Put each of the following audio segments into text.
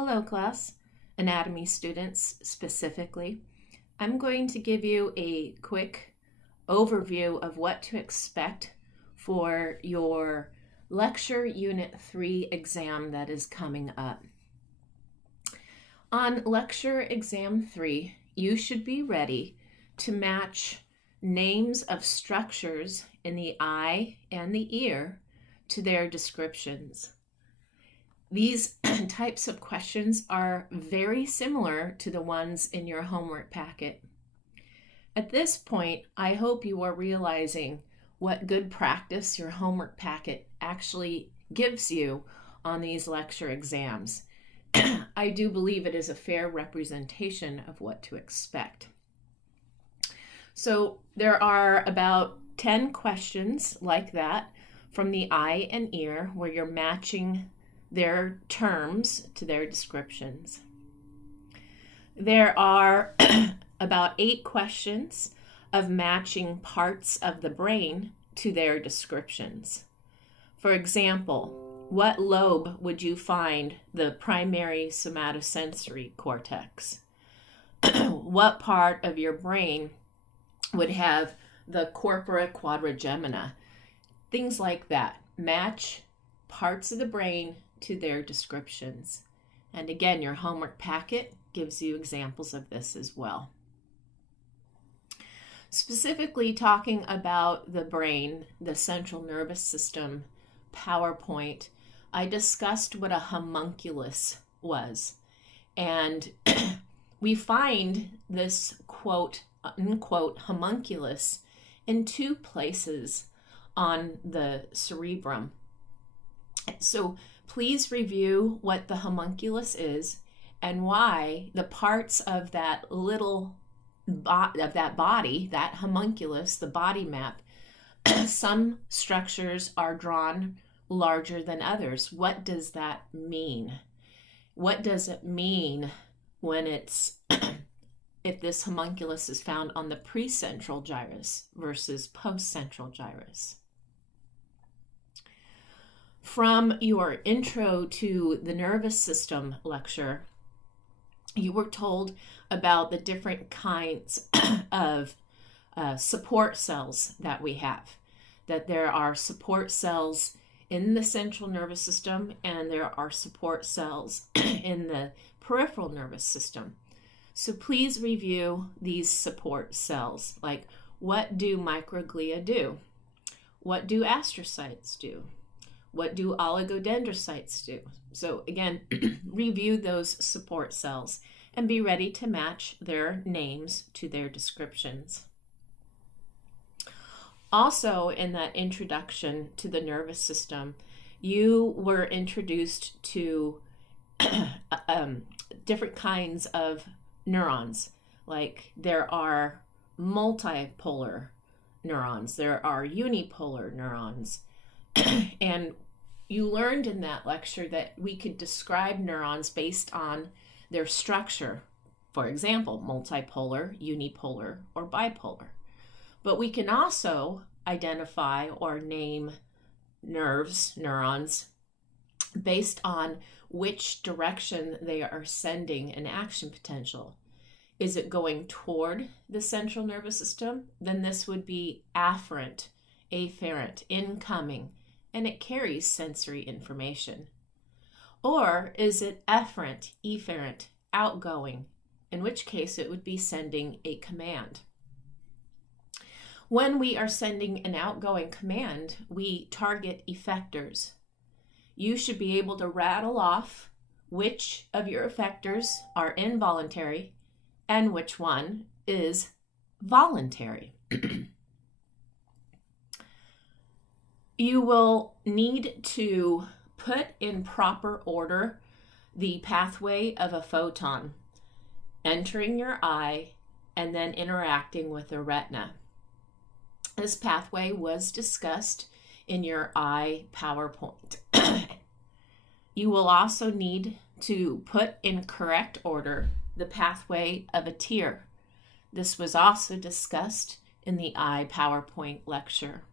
Hello class, anatomy students specifically. I'm going to give you a quick overview of what to expect for your lecture unit 3 exam that is coming up. On lecture exam 3, you should be ready to match names of structures in the eye and the ear to their descriptions. These types of questions are very similar to the ones in your homework packet. At this point, I hope you are realizing what good practice your homework packet actually gives you on these lecture exams. I do believe it is a fair representation of what to expect. So there are about 10 questions like that from the eye and ear where you're matching their terms to their descriptions. There are about 8 questions of matching parts of the brain to their descriptions. For example, what lobe would you find the primary somatosensory cortex? What part of your brain would have the corpora quadrigemina? Things like that. Match parts of the brain to their descriptions. And again, your homework packet gives you examples of this as well. Specifically talking about the brain, the central nervous system, PowerPoint, I discussed what a homunculus was. And we find this quote, unquote, homunculus in 2 places on the cerebrum. So please review what the homunculus is and why the parts of that little body, that homunculus, the body map, some structures are drawn larger than others. What does that mean? What does it mean when it's if this homunculus is found on the precentral gyrus versus postcentral gyrus? From your intro to the nervous system lecture, you were told about the different kinds of support cells that we have. That there are support cells in the central nervous system and there are support cells in the peripheral nervous system. So please review these support cells. Like, what do microglia do? What do astrocytes do? What do oligodendrocytes do? So again, review those support cells and be ready to match their names to their descriptions. Also, in that introduction to the nervous system, you were introduced to different kinds of neurons. Like, there are multipolar neurons, there are unipolar neurons. And you learned in that lecture that we could describe neurons based on their structure. For example, multipolar, unipolar, or bipolar. But we can also identify or name neurons, based on which direction they are sending an action potential. Is it going toward the central nervous system? Then this would be afferent, afferent, incoming, and it carries sensory information. Or is it efferent, efferent, outgoing, in which case it would be sending a command. When we are sending an outgoing command, we target effectors. You should be able to rattle off which of your effectors are involuntary and which one is voluntary. You will need to put in proper order the pathway of a photon, entering your eye and then interacting with the retina. This pathway was discussed in your eye PowerPoint. You will also need to put in correct order the pathway of a tear. This was also discussed in the eye PowerPoint lecture.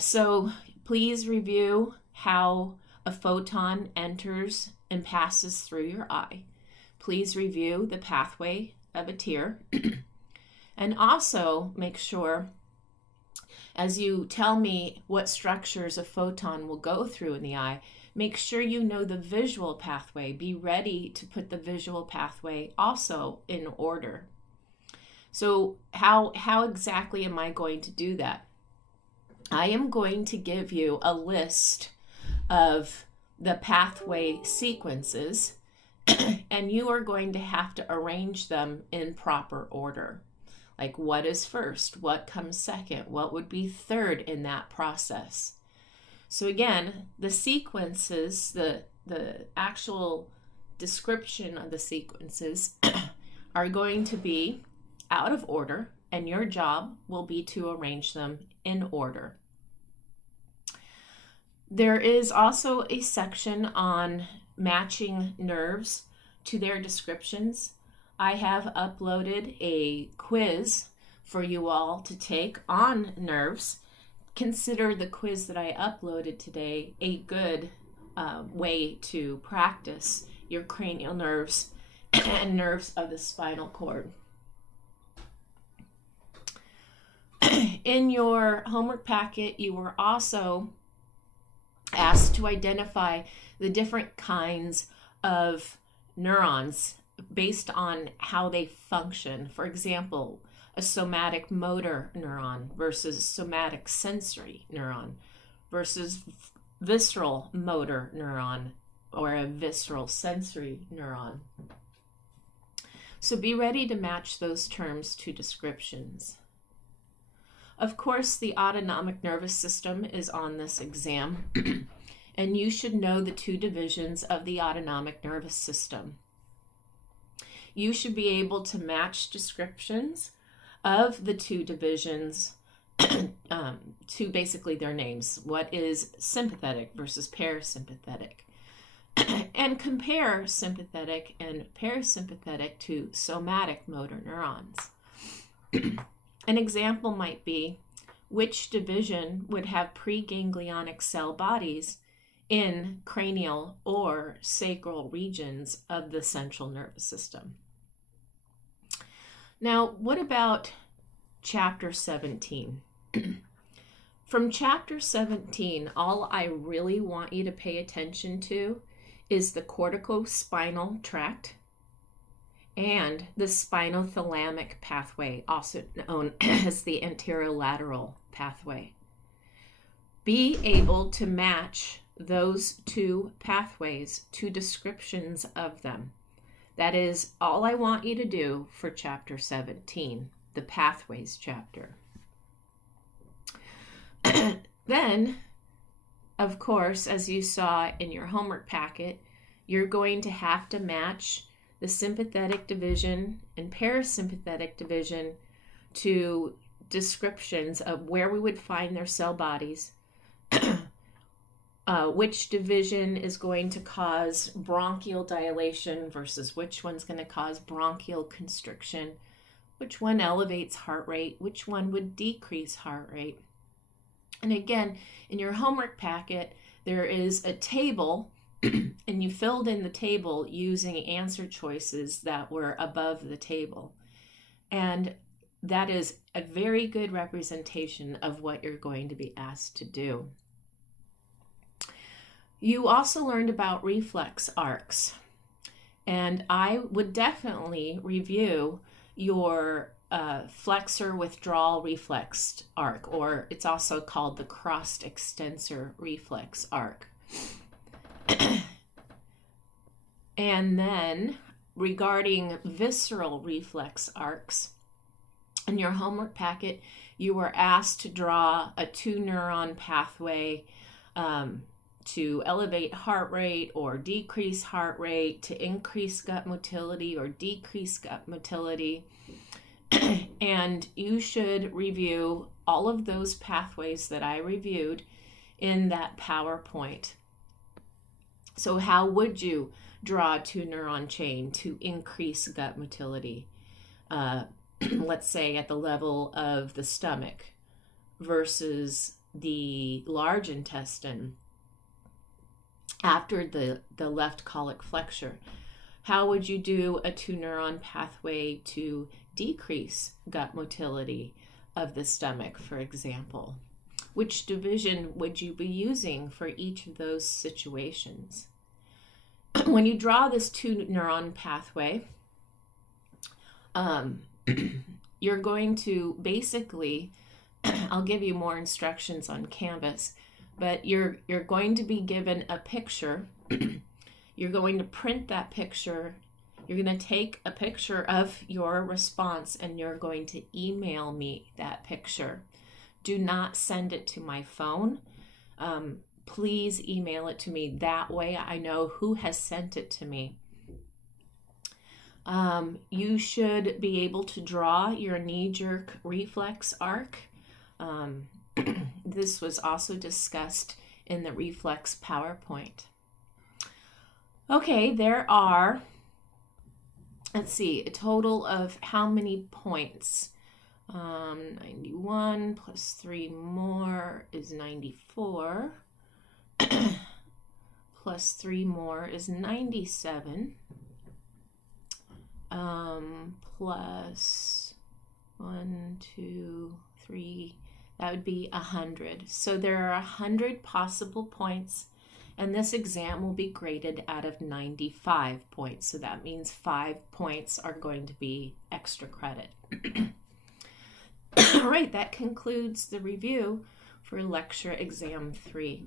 So please review how a photon enters and passes through your eye. Please review the pathway of a tear. And also make sure, as you tell me what structures a photon will go through in the eye, make sure you know the visual pathway. Be ready to put the visual pathway also in order. So how exactly am I going to do that? I am going to give you a list of the pathway sequences, and you are going to have to arrange them in proper order. Like, what is first? What comes second? What would be third in that process? So again, the sequences, the actual description of the sequences are going to be out of order, and your job will be to arrange them in order. There is also a section on matching nerves to their descriptions. I have uploaded a quiz for you all to take on nerves. Consider the quiz that I uploaded today a good way to practice your cranial nerves and nerves of the spinal cord. In your homework packet, you were also asked to identify the different kinds of neurons based on how they function. For example, a somatic motor neuron versus somatic sensory neuron versus visceral motor neuron or a visceral sensory neuron. So be ready to match those terms to descriptions. Of course, the autonomic nervous system is on this exam, and you should know the two divisions of the autonomic nervous system. You should be able to match descriptions of the two divisions to basically their names. What is sympathetic versus parasympathetic? And compare sympathetic and parasympathetic to somatic motor neurons. An example might be, which division would have preganglionic cell bodies in cranial or sacral regions of the central nervous system? Now, what about Chapter 17? From Chapter 17, all I really want you to pay attention to is the corticospinal tract and the spinothalamic pathway, also known as the anterolateral pathway. Be able to match those two pathways to descriptions of them. That is all I want you to do for Chapter 17, the Pathways chapter. Then, of course, as you saw in your homework packet, you're going to have to match the sympathetic division and parasympathetic division to descriptions of where we would find their cell bodies, which division is going to cause bronchial dilation versus which one's going to cause bronchial constriction, which one elevates heart rate, which one would decrease heart rate. And again, in your homework packet, there is a table, and you filled in the table using answer choices that were above the table. And that is a very good representation of what you're going to be asked to do. You also learned about reflex arcs, and I would definitely review your flexor withdrawal reflex arc, or it's also called the crossed extensor reflex arc. And then regarding visceral reflex arcs, in your homework packet, you were asked to draw a 2-neuron pathway to elevate heart rate or decrease heart rate, to increase gut motility or decrease gut motility. And you should review all of those pathways that I reviewed in that PowerPoint. So how would you draw a 2-neuron chain to increase gut motility? Let's say at the level of the stomach versus the large intestine, after the left colic flexure. How would you do a 2-neuron pathway to decrease gut motility of the stomach, for example? Which division would you be using for each of those situations? When you draw this 2-neuron pathway, you're going to basically, I'll give you more instructions on Canvas, but you're going to be given a picture. You're going to print that picture. You're going to take a picture of your response and you're going to email me that picture. Do not send it to my phone. Please email it to me. That way I know who has sent it to me. You should be able to draw your knee-jerk reflex arc. This was also discussed in the reflex PowerPoint. Okay, there are, let's see, a total of how many points? 91 plus 3 more is 94. Plus 3 more is 97. Plus 1, 2, 3, that would be 100. So there are 100 possible points, and this exam will be graded out of 95 points. So that means 5 points are going to be extra credit. All right, that concludes the review for lecture exam 3.